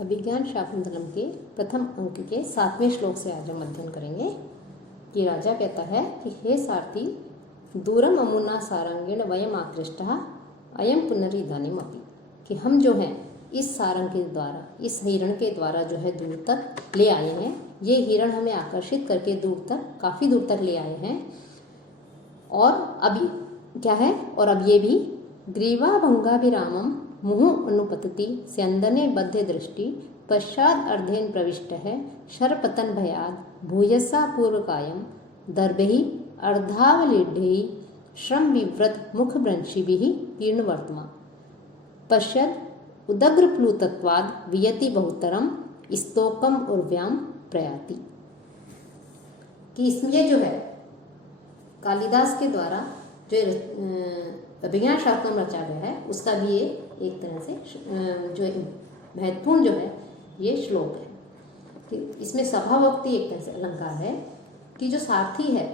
अभिज्ञान शाकुंतलम के प्रथम अंक के 7वें श्लोक से आज हम अध्ययन करेंगे कि राजा कहता है कि हे सारथी, दूरम अमुना सारंगेण वयम आकृष्टः अयम पुनरिदानीम अपि, कि हम जो हैं इस सारंग के द्वारा, इस हिरण के द्वारा जो है दूर तक ले आए हैं। ये हिरण हमें आकर्षित करके दूर तक, काफ़ी दूर तक ले आए हैं। और अभी क्या है, और अब ये भी ग्रीवा भंगाभिरामम मुहुः अनुपतति स्यंदने बद्ध दृष्टि पश्चाद अर्धेन प्रविष्ट है शरपतन भयाद भूयसा पूर्वकायम दर्भि अर्धावलीढ़ श्रम विव्रत मुख भ्रंशिभिः कीर्ण वर्तमा पश्यद उदग्र प्लुतत्वाद वियति बहुतरम स्तोकम उर्व्याम प्रयाति। कि इसमें जो है कालिदास के द्वारा जो अभिज्ञान शाकुंतलम रचा गया है उसका भी ये एक तरह से जो महत्वपूर्ण जो है ये श्लोक है। कि इसमें सभावोक्ति एक तरह से अलंकार है कि जो सारथी है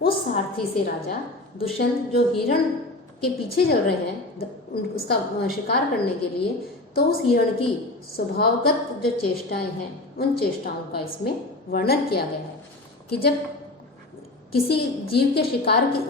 उस सारथी से राजा दुष्यंत जो हिरण के पीछे चल रहे हैं उसका शिकार करने के लिए, तो उस हिरण की स्वभावगत जो चेष्टाएं हैं उन चेष्टाओं का इसमें वर्णन किया गया है। कि जब किसी जीव के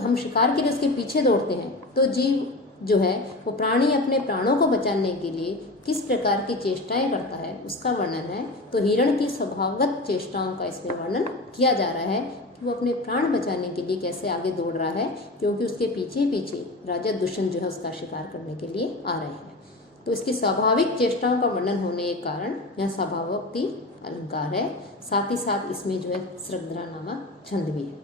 हम शिकार के लिए उसके पीछे दौड़ते हैं तो जीव जो है वो प्राणी अपने प्राणों को बचाने के लिए किस प्रकार की चेष्टाएं करता है उसका वर्णन है। तो हिरण की स्वभावगत चेष्टाओं का इसमें वर्णन किया जा रहा है कि वो अपने प्राण बचाने के लिए कैसे आगे दौड़ रहा है, क्योंकि उसके पीछे पीछे राजा दुष्यंत जो है उसका शिकार करने के लिए आ रहे हैं। तो इसकी स्वाभाविक चेष्टाओं का वर्णन होने के कारण यह सभावोक्ति अलंकार है। साथ ही साथ इसमें जो है सृग्धरा नामक छंद भी है।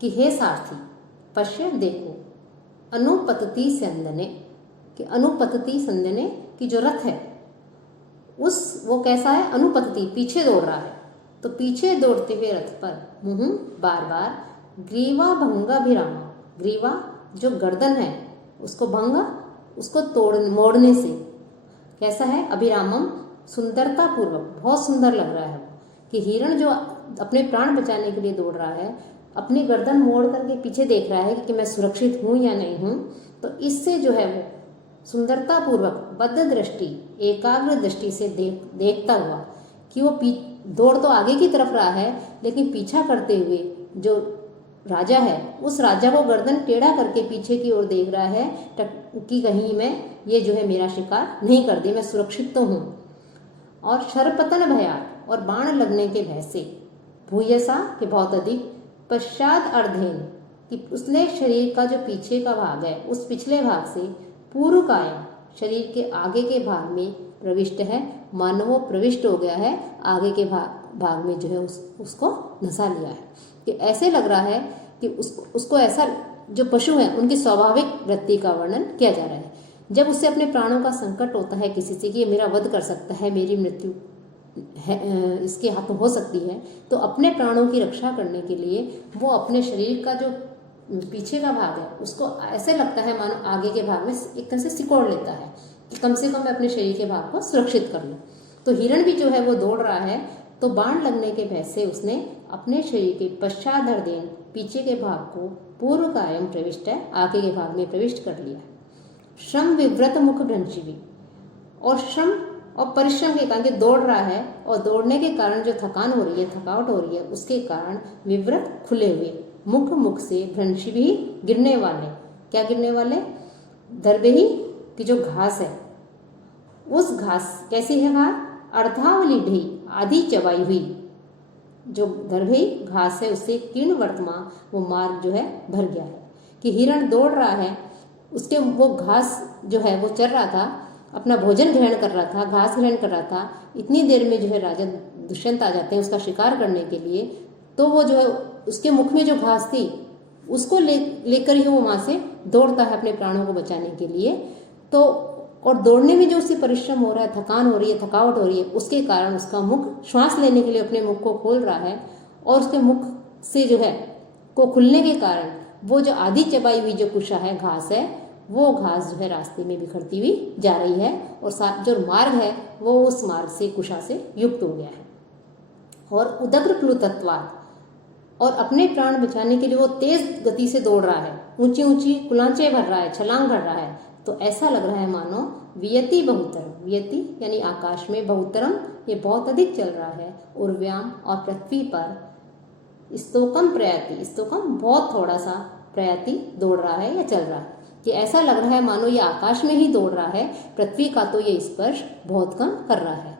कि हे सारथी, पश्य देखो, अनुपतति स्यंदने, कि अनुपतति स्यंदने की जो रथ है वो कैसा है, अनुपतति पीछे दौड़ रहा है। तो पीछे दौड़ते हुए रथ पर मुहुः बार बार ग्रीवा भंगाभिरामा, ग्रीवा जो गर्दन है उसको उसको मोड़ने से कैसा है, अभिरामम सुंदरता पूर्वक, बहुत सुंदर लग रहा है। कि हिरण जो अपने प्राण बचाने के लिए दौड़ रहा है अपनी गर्दन मोड़ करके पीछे देख रहा है कि मैं सुरक्षित हूँ या नहीं हूँ। तो इससे जो है वो सुंदरता पूर्वक बद्ध दृष्टि, एकाग्र दृष्टि से देखता हुआ कि वो दौड़ तो आगे की तरफ रहा है लेकिन पीछा करते हुए जो राजा है उस राजा को गर्दन टेढ़ा करके पीछे की ओर देख रहा है कि कहीं मैं ये जो है मेरा शिकार नहीं कर दे, मैं सुरक्षित तो हूँ। और शरपतन भयात, और बाण लगने के भय से, भूयसा के बहुत अधिक, पश्चात अर्धेन कि उसने शरीर का जो पीछे का भाग है उस पिछले भाग से पूर्व कायम शरीर के आगे के भाग में प्रविष्ट है, मानो वो प्रविष्ट हो गया है आगे के भाग में जो है उसको धंसा लिया है। कि ऐसे लग रहा है कि उसको ऐसा जो पशु हैं उनकी स्वाभाविक वृत्ति का वर्णन किया जा रहा है। जब उससे अपने प्राणों का संकट होता है किसी से कि ये मेरा वध कर सकता है, मेरी मृत्यु है इसके हाथ हो सकती है, तो अपने प्राणों की रक्षा करने के लिए वो अपने शरीर का जो पीछे का भाग है उसको ऐसे लगता है मानो आगे के भाग में एक तरह से सिकोड़ लेता है कि कम से कम मैं अपने शरीर के भाग को सुरक्षित कर लूँ। तो हिरण भी जो है वो दौड़ रहा है, तो बाण लगने के भय से उसने अपने शरीर के पश्चात अर्धेन पीछे के भाग को पूर्व कायम प्रविष्ट है, आगे के भाग में प्रविष्ट कर लिया। श्रम विव्रत मुख भ्रंशिभिः, और श्रम और परिश्रम के कारण दौड़ रहा है और दौड़ने के कारण जो थकान हो रही है, थकावट हो रही है, उसके कारण विव्रत खुले हुए मुख से भ्रंशिभिः गिरने वाले, क्या गिरने वाले, दर्भि की जो घास है उस घास कैसी है घास, अर्धावलीढ़ आधी चबाई हुई जो दर्भि घास है उससे कीर्ण वर्तमा वो मार्ग जो है भर गया है। कि हिरण दौड़ रहा है, उसके वो घास जो है वो चर रहा था, अपना भोजन ग्रहण कर रहा था, घास ग्रहण कर रहा था। इतनी देर में जो है राजा दुष्यंत आ जाते हैं उसका शिकार करने के लिए, तो वो जो है उसके मुख में जो घास थी उसको लेकर ही वो वहाँ से दौड़ता है अपने प्राणों को बचाने के लिए। तो और दौड़ने में जो उससे परिश्रम हो रहा है, थकान हो रही है, थकावट हो रही है, उसके कारण उसका मुख श्वास लेने के लिए अपने मुख को खोल रहा है, और उसके मुख से जो है को खुलने के कारण वो जो आधी चबाई हुई जो कुशा है, घास है, वो घास जो है रास्ते में बिखरती हुई जा रही है, और साथ जो मार्ग है वो उस मार्ग से कुशा से युक्त हो गया है। और उदग्र प्लुतत्वात्, और अपने प्राण बचाने के लिए वो तेज गति से दौड़ रहा है, ऊंची ऊंची कुलांचे भर रहा है, छलांग भर रहा है, तो ऐसा लग रहा है मानो वियति बहुतरम, वियति यानी आकाश में, बहुतरम ये बहुत अधिक चल रहा है, उर्व्याम और पृथ्वी पर स्तोकम प्रयाति, स्तोकम बहुत थोड़ा सा, प्रयाति दौड़ रहा है या चल रहा है, कि ऐसा लग रहा है मानो ये आकाश में ही दौड़ रहा है, पृथ्वी का तो ये स्पर्श बहुत कम कर रहा है।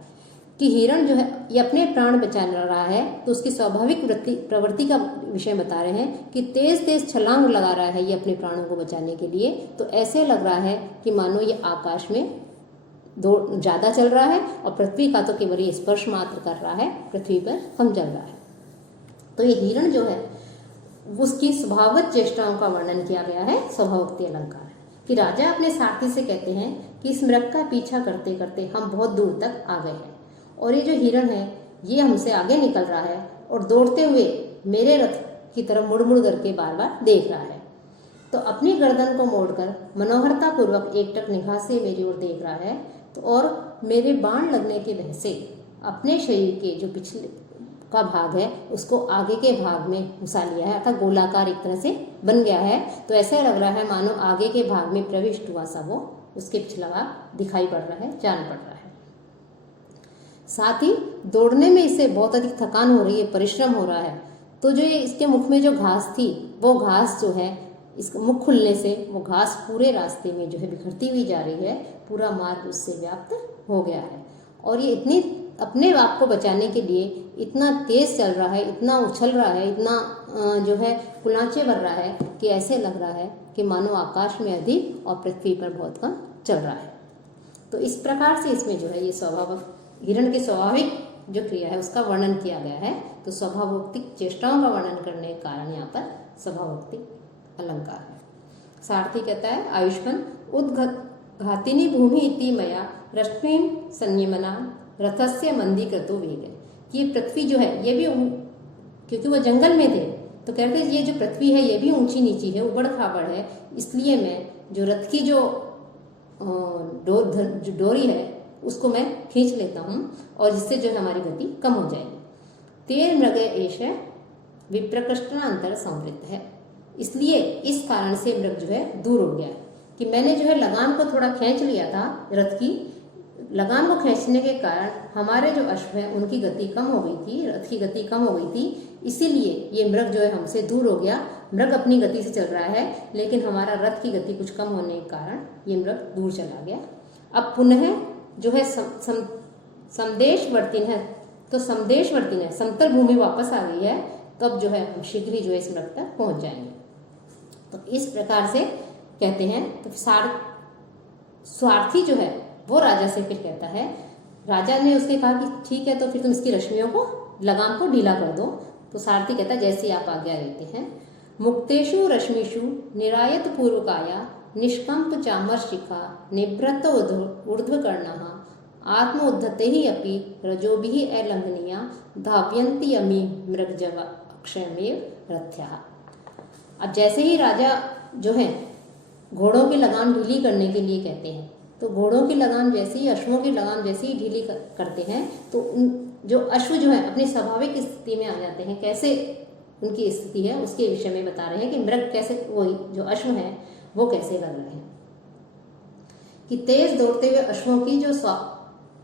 कि हिरण जो है ये अपने प्राण बचा रहा है, तो उसकी स्वाभाविक प्रवृत्ति का विषय बता रहे हैं कि तेज तेज छलांग लगा रहा है ये अपने प्राणों को बचाने के लिए। तो ऐसे लग रहा है कि मानो ये आकाश में दौड़ ज़्यादा चल रहा है और पृथ्वी का तो केवल ये स्पर्श मात्र कर रहा है, पृथ्वी पर कम चल रहा है। तो ये हिरण जो है उसकी स्वभावगत चेष्टाओं का वर्णन किया गया है स्वभावोक्ति अलंकार, कि राजा अपने सारथी से कहते हैं कि इस मृग का पीछा करते करते हम बहुत दूर तक आ गए हैं और ये जो हिरण है ये हमसे आगे निकल रहा है और दौड़ते हुए मेरे रथ की तरफ मुड़ मुड़ करके बार बार देख रहा है। तो अपनी गर्दन को मोड़कर मनोहरता पूर्वक एकटक निगाह से मेरी ओर देख रहा है, तो और मेरे बाण लगने के भय से अपने शरीर के जो पिछले का भाग है उसको आगे के भाग में घुसा लिया है, अर्थात गोलाकार एक तरह से बन गया है। तो ऐसा लग रहा है मानो आगे के भाग में प्रविष्ट हुआ सा वो उसके पिछला भाग दिखाई पड़ रहा है, जान पड़ रहा है। साथ ही दौड़ने में इसे बहुत अधिक थकान हो रही है, परिश्रम हो रहा है। तो जो ये इसके मुख में जो घास थी वो घास जो है इसका मुख खुलने से वो घास पूरे रास्ते में जो है बिखरती हुई जा रही है, पूरा मार्ग उससे व्याप्त हो गया है। और ये इतनी अपने आप को बचाने के लिए इतना तेज चल रहा है, इतना उछल रहा है, इतना जो है कुलांचे भर रहा है कि ऐसे लग रहा है कि मानो आकाश में अधिक और पृथ्वी पर बहुत कम चल रहा है। तो इस प्रकार से इसमें जो है ये स्वभाव हिरण की स्वाभाविक जो क्रिया है उसका वर्णन किया गया है। तो स्वभावोक्तिक चेष्टाओं का वर्णन करने के कारण यहाँ पर स्वभावोक्तिक अलंकार है। सारथी कहता है आयुष्मान उद्घातिनी भूमि इति मया रश्मि संयमना रथस्य मंदीकृतो वेग, कि ये पृथ्वी जो है ये भी क्योंकि वो जंगल में थे तो कहते हैं ये जो पृथ्वी है ये भी ऊंची नीची है, उबड़ खाबड़ है, इसलिए मैं जो रथ की जो डोरी है उसको मैं खींच लेता हूँ और जिससे जो है हमारी गति कम हो जाएगी। तेर मृग एश विप्रकृष्टांतर संवृत्त है, इसलिए इस कारण से मृग जो है दूर हो गया कि मैंने जो है लगाम को थोड़ा खींच लिया था, रथ की लगाम को खींचने के कारण हमारे जो अश्व है उनकी गति कम हो गई थी, रथ की गति कम हो गई थी, इसीलिए ये मृग जो है हमसे दूर हो गया। मृग अपनी गति से चल रहा है लेकिन हमारा रथ की गति कुछ कम होने के कारण ये मृग दूर चला गया। अब पुनः जो है समदेशवर्ती है, तो समदेशवर्ती है, समतल भूमि वापस आ गई है, तब जो है हम शीघ्र ही जो है इस मृग तक पहुंच जाएंगे। तो इस प्रकार से कहते हैं। तो स्वार्थी जो है वो राजा से फिर कहता है, राजा ने उसके कहा कि ठीक है तो फिर तुम इसकी रश्मियों को लगाम को ढीला कर दो। तो सारथी कहता है जैसे आप आज्ञा देते हैं। मुक्तेषु रश्मिषु निरायत पूर्वकाया निष्कंप चामर शिखा निभृत ऊर्ध्वकर्णः आत्म उद्धते ही अपि रजोभिः अलंघनीया धाव्यन्ति यमी मृगजव अक्षयमेव रथ्यः। अब जैसे ही राजा जो है घोड़ों की लगाम ढीली करने के लिए कहते हैं, तो घोड़ों की लगाम जैसे ही अश्वों की लगाम जैसे ही ढीली करते हैं तो जो अश्व जो है अपनी स्वाभाविक स्थिति में आ जाते हैं। कैसे उनकी स्थिति है उसके विषय में बता रहे हैं कि मृग कैसे, वही जो अश्व है वो कैसे लग रहे हैं कि तेज दौड़ते हुए अश्वों की जो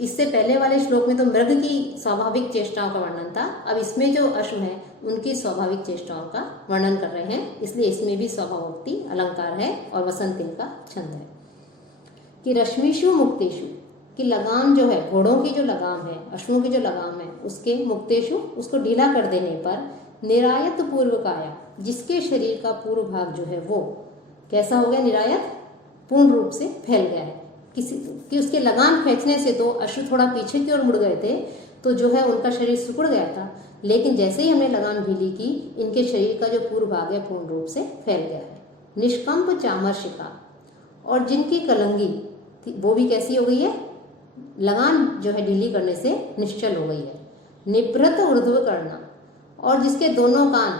इससे पहले वाले श्लोक में तो मृग की स्वाभाविक चेष्टाओं का वर्णन था, अब इसमें जो अश्व है उनकी स्वाभाविक चेष्टाओं का वर्णन कर रहे हैं, इसलिए इसमें भी स्वभावोक्ति अलंकार है और वसंत का छंद है कि रश्मिषु मुक्तेषु की लगाम जो है, घोड़ों की जो लगाम है, अश्वों की जो लगाम है उसके मुक्तेषु उसको ढीला कर देने पर निरायत पूर्वकाया जिसके शरीर का पूर्व भाग जो है वो कैसा हो गया, निरायत पूर्ण रूप से फैल गया है। किसी कि उसके लगाम खींचने से तो अश्व थोड़ा पीछे की ओर मुड़ गए थे तो जो है उनका शरीर सिकुड़ गया था, लेकिन जैसे ही हमने लगाम ढीली की इनके शरीर का जो पूर्व भाग है पूर्ण रूप से फैल गया है। निष्कंप चामर शिखा, और जिनकी कलंगी थी वो भी कैसी हो गई है, लगाम जो है ढीली करने से निश्चल हो गई है। निभृत ऊर्ध्व करना, और जिसके दोनों कान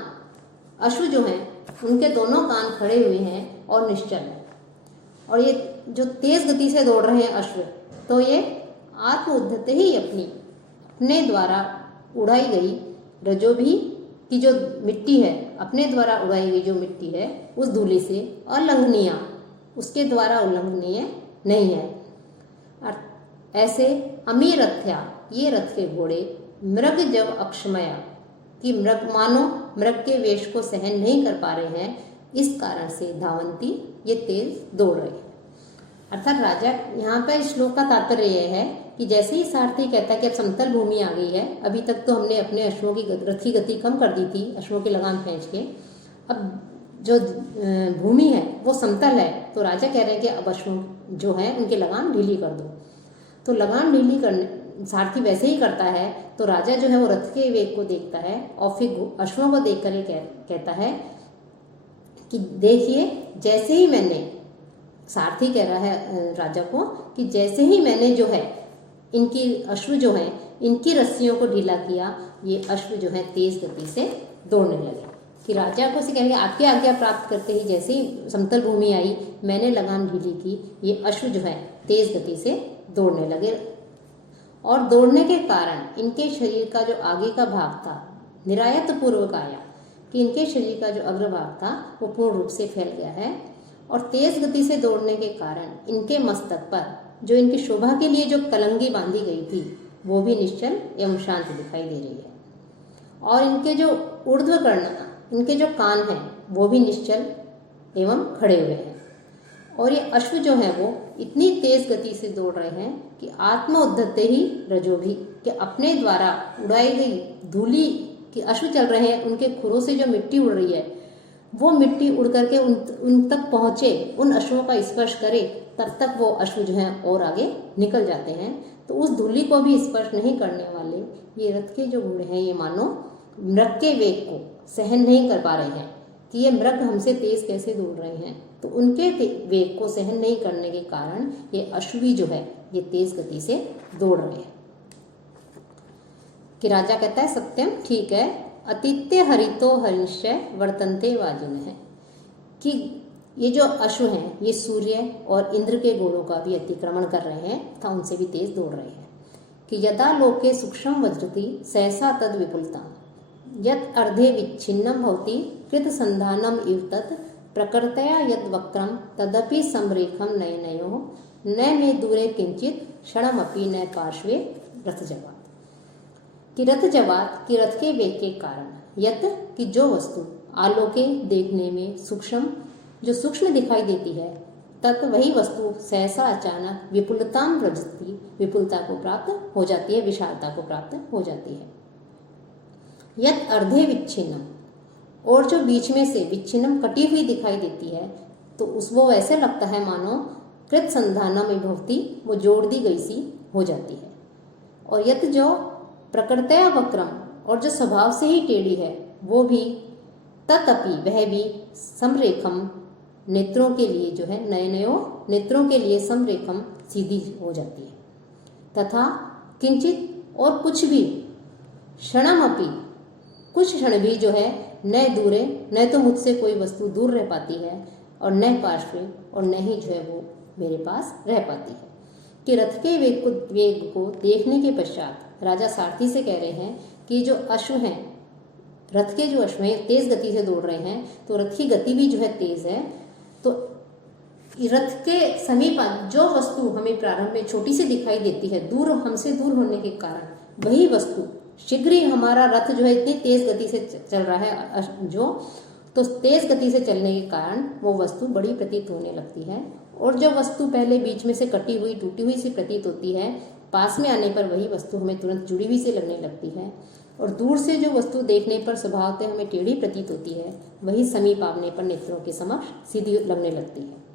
अश्व जो हैं उनके दोनों कान खड़े हुए हैं और निश्चल है। और ये जो तेज गति से दौड़ रहे हैं अश्व, तो ये आत्म उद्धते ही अपने द्वारा उड़ाई गई रजोभी की जो मिट्टी है, अपने द्वारा उड़ाई गई जो मिट्टी है उस धूलि से अलंघनीया उसके द्वारा उल्लंघनीय नहीं है। ऐसे अमी रथ्या, ये रथ के घोड़े मृग जब अक्षमया, कि मृग मानो मृग के वेश को सहन नहीं कर पा रहे हैं, इस कारण से धावंती, ये तेज दौड़ रहे हैं। अर्थात राजा, यहाँ पर श्लोक का तात्पर्य यह है कि जैसे ही सारथी कहता है कि अब समतल भूमि आ गई है, अभी तक तो हमने अपने अश्वों की रथ की गति कम कर दी थी अश्वों की लगाम खींच के, अब जो भूमि है वो समतल है, तो राजा कह रहे हैं कि अब अश्वों जो है उनकी लगाम ढीली कर दो। तो लगाम ढीली करने सारथी वैसे ही करता है, तो राजा जो है वो रथ के वेग को देखता है और फिर अश्वों को देखकर ये कहता है कि देखिए, जैसे ही मैंने, सारथी कह रहा है राजा को कि जैसे ही मैंने जो है इनकी अश्व जो है इनकी रस्सियों को ढीला किया, ये अश्व जो है तेज गति से दौड़ने लगे। कि राजा को से कहेंगे आपकी आज्ञा प्राप्त करते ही जैसे ही समतल भूमि आई, मैंने लगाम ढीली की, ये अश्व जो है तेज गति से दौड़ने लगे। और दौड़ने के कारण इनके शरीर का जो आगे का भाग था, निरायत पूर्वक आया, कि इनके शरीर का जो अग्रभाग था वो पूर्ण रूप से फैल गया है। और तेज गति से दौड़ने के कारण इनके मस्तक पर जो इनकी शोभा के लिए जो कलंगी बांधी गई थी वो भी निश्चल एवं शांत दिखाई दे रही है। और इनके जो ऊर्ध्व कर्ण, इनके जो कान हैं वो भी निश्चल एवं खड़े हुए हैं। और ये अश्व जो है वो इतनी तेज गति से दौड़ रहे हैं कि आत्म उद्धते ही रजो भी, कि अपने द्वारा उड़ाई गई धूली, कि अश्व चल रहे हैं उनके खुरों से जो मिट्टी उड़ रही है वो मिट्टी उड़ करके उन तक पहुंचे, उन अश्वों का स्पर्श करे, तब तक वो अश्व जो है और आगे निकल जाते हैं। तो उस धूली को भी स्पर्श नहीं करने वाले ये रथ के जो घोड़े हैं, ये मानो मृग के वेग को सहन नहीं कर पा रहे हैं कि ये मृग हमसे तेज कैसे दौड़ रहे हैं। तो उनके वेग को सहन नहीं करने के कारण ये अश्वी जो है ये तेज गति से दौड़ रहे हैं। कि राजा कहता है सत्यम, ठीक है, अतिथ्य हरितो हरिश्चय वर्तन्ते वाजिन है, कि ये जो अश्व हैं ये सूर्य और इंद्र के गुणों का भी अतिक्रमण कर रहे हैं तथा उनसे भी तेज दौड़ रहे हैं। कि यदा लोके सूक्ष्म वज्रति सहसा तद विपुलता यत अर्धे विच्छिन्नम भवति कृत संधानम इव तत् प्रकृतया यद वक्रम तदपि समरेखम नयनयो न मे दूरे किंचित क्षणमपि न पार्श्वे रथजवात। कि रथजवात, कि रथ के वेग के कारण यत, कि जो वस्तु आलोके देखने में सूक्ष्म, जो सूक्ष्म दिखाई देती है, तत् वही वस्तु सहसा अचानक विपुलताम व्रजती, विपुलता को प्राप्त हो जाती है, विशालता को प्राप्त हो जाती है। यत अर्धे विच्छिन्नम, और जो बीच में से विच्छिन्नम कटी हुई दिखाई देती है, तो वो ऐसे लगता है मानो कृत संधानम विभवती, वो जोड़ दी गई सी हो जाती है। और यत जो प्रकृतया वक्रम, और जो स्वभाव से ही टेढ़ी है, वो भी ततपि, वह भी समरेखम, नेत्रों के लिए जो है नयनयो, नेत्रों के लिए समरेखम, सीधी हो जाती है। तथा किंचित, और कुछ भी, क्षणमपि, कुछ क्षण भी जो है न दूरे, न तो मुझसे कोई वस्तु दूर रह पाती है और न पार्श्व, और न ही जो है वो मेरे पास रह पाती है। कि रथ के वेग को देखने के पश्चात राजा सारथी से कह रहे हैं कि जो अश्व हैं, रथ के जो अश्व हैं तेज गति से दौड़ रहे हैं, तो रथ की गति भी जो है तेज है। तो रथ के समीप जो वस्तु हमें प्रारंभ में छोटी सी दिखाई देती है, दूर, हमसे दूर होने के कारण वही वस्तु शीघ्र ही, हमारा रथ जो है इतनी तेज गति से चल रहा है जो, तो तेज गति से चलने के कारण वो वस्तु बड़ी प्रतीत होने लगती है। और जो वस्तु पहले बीच में से कटी हुई, टूटी हुई सी प्रतीत होती है, पास में आने पर वही वस्तु हमें तुरंत जुड़ी हुई से लगने लगती है। और दूर से जो वस्तु देखने पर स्वभावतः हमें टेढ़ी प्रतीत होती है, वही समीप आने पर नेत्रों के समक्ष सीधी लगने लगती है।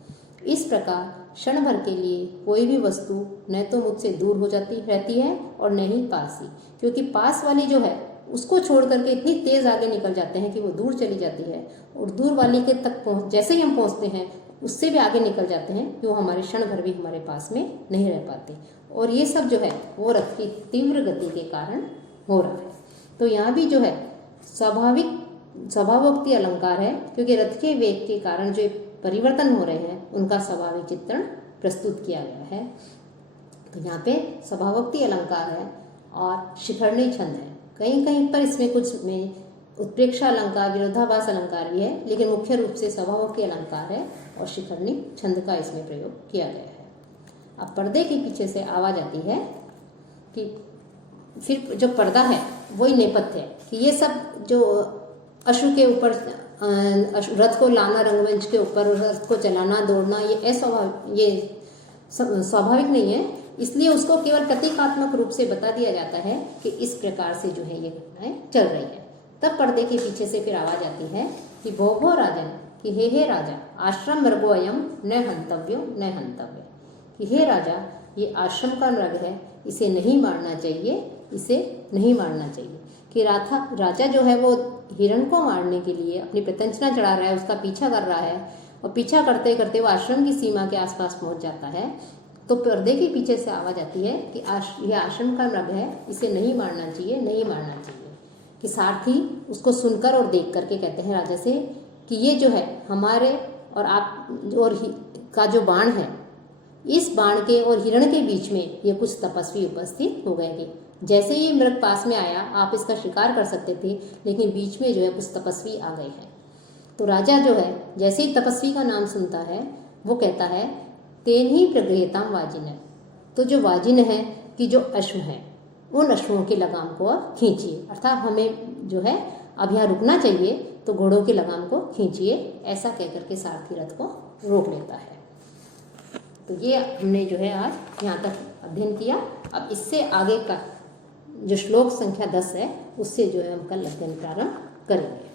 इस प्रकार क्षण भर के लिए कोई भी वस्तु न तो मुझसे दूर हो जाती रहती है और न ही पास ही, क्योंकि पास वाली जो है उसको छोड़ करके इतनी तेज आगे निकल जाते हैं कि वो दूर चली जाती है, और दूर वाली के तक जैसे ही हम पहुंचते हैं उससे भी आगे निकल जाते हैं कि वो हमारे क्षण भर भी हमारे पास में नहीं रह पाते। और ये सब जो है वो रथ की तीव्र गति के कारण हो रहा है। तो यहाँ भी जो है स्वभावोक्ति अलंकार है, क्योंकि रथ के वेग के कारण जो परिवर्तन हो रहे हैं उनका स्वाभाविक चित्रण प्रस्तुत किया गया है। तो यहाँ पे स्वभावोक्ति अलंकार है और शिखरणी छंद है। कहीं कहीं पर इसमें कुछ में उत्प्रेक्षा अलंकार, विरोधाभास अलंकार भी है, लेकिन मुख्य रूप से स्वभावोक्ति अलंकार है और शिखरणी छंद का इसमें प्रयोग किया गया है। अब पर्दे के पीछे से आवाज आती है कि फिर जो पर्दा है वही नेपथ्य है कि ये सब जो अश्व के ऊपर रथ को लाना रंगमंच के ऊपर, रथ को चलाना, दौड़ना, ये स्वाभाविक नहीं है, इसलिए उसको केवल प्रतीकात्मक रूप से बता दिया जाता है कि इस प्रकार से जो है ये घटनाएं चल रही है। तब पर्दे के पीछे से फिर आवाज आती है कि भो भो राजन, कि हे राजा, आश्रम मृगो अयम न हंतव्यो न हंतव्य, कि हे राजा ये आश्रम का मृग है, इसे नहीं मारना चाहिए, इसे नहीं मारना चाहिए। कि राजा जो है वो हिरण को मारने के लिए अपनी प्रत्यंचना चढ़ा रहा है, उसका पीछा कर रहा है और पीछा करते करते वो आश्रम की सीमा के आसपास पहुंच जाता है। तो पर्दे के पीछे से आवाज आती है कि ये आश्रम का मृग है, इसे नहीं मारना चाहिए, नहीं मारना चाहिए। कि सारथी उसको सुनकर और देख करके कहते हैं राजा से कि ये जो है हमारे और आप और का जो बाण है, इस बाण के और हिरण के बीच में ये कुछ तपस्वी उपस्थित हो गए थे। जैसे ही मृग पास में आया आप इसका शिकार कर सकते थे, लेकिन बीच में जो है कुछ तपस्वी आ गए हैं। तो राजा जो है जैसे ही तपस्वी का नाम सुनता है वो कहता है तेन ही प्रगृहताम वाजिन, तो जो वाजिन है कि जो अश्व है उन अश्वों की लगाम को खींचिए, अर्थात हमें जो है अब यहाँ रुकना चाहिए तो घोड़ों की लगाम को खींचिए, ऐसा कहकर के सारथी रथ को रोक लेता है। तो ये हमने जो है आज यहाँ तक अध्ययन किया। अब इससे आगे का जो श्लोक संख्या 10 है उससे जो है हम कल अध्ययन प्रारंभ करेंगे।